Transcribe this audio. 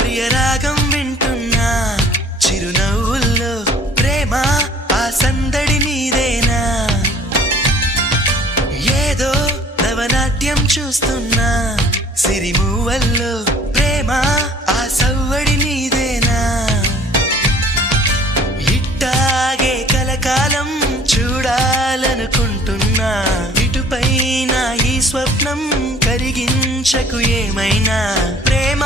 ప్రియరాగం వింటున్నా, చిరునవ్వుల్లో ప్రేమ ఆ సందడి నీదేనా. ఏదో నవనాట్యం చూస్తున్నా, సిరిమూవల్లో ప్రేమ ఆ సవ్వడి నీదేనా. ఇట్టాగే కలకాలం చూడాలనుకుంటున్నా, ఇటుపైన ఈ స్వప్నం కరిగించకు ఏమైనా. ప్రేమ